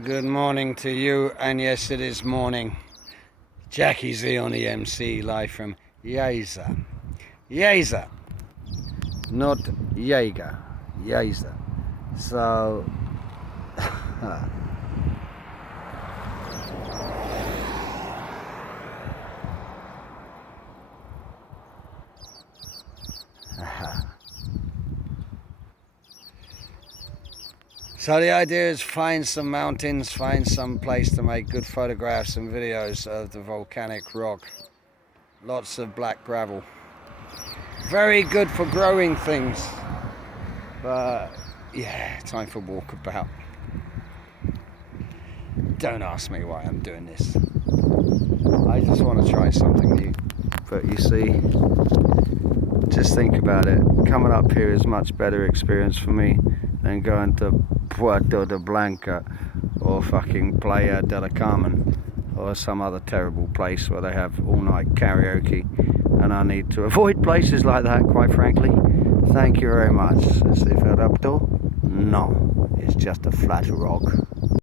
Good morning to you, and yes, it is morning. Jackie's the only MC, live from Yeza. Yeza, not Jaeger, Yeza. So, so the idea is find some mountains, find some place to make good photographs and videos of the volcanic rock. Lots of black gravel. Very good for growing things. But yeah, time for walkabout. Don't ask me why I'm doing this. I just want to try something new. But you see, just think about it. Coming up here is much better experience for me than going to Puerto de Blanca or fucking Playa del Carmen or some other terrible place where they have all-night karaoke, and I need to avoid places like that, quite frankly. Thank you very much. ¿Se fue rapto? No, it's just a flat rock.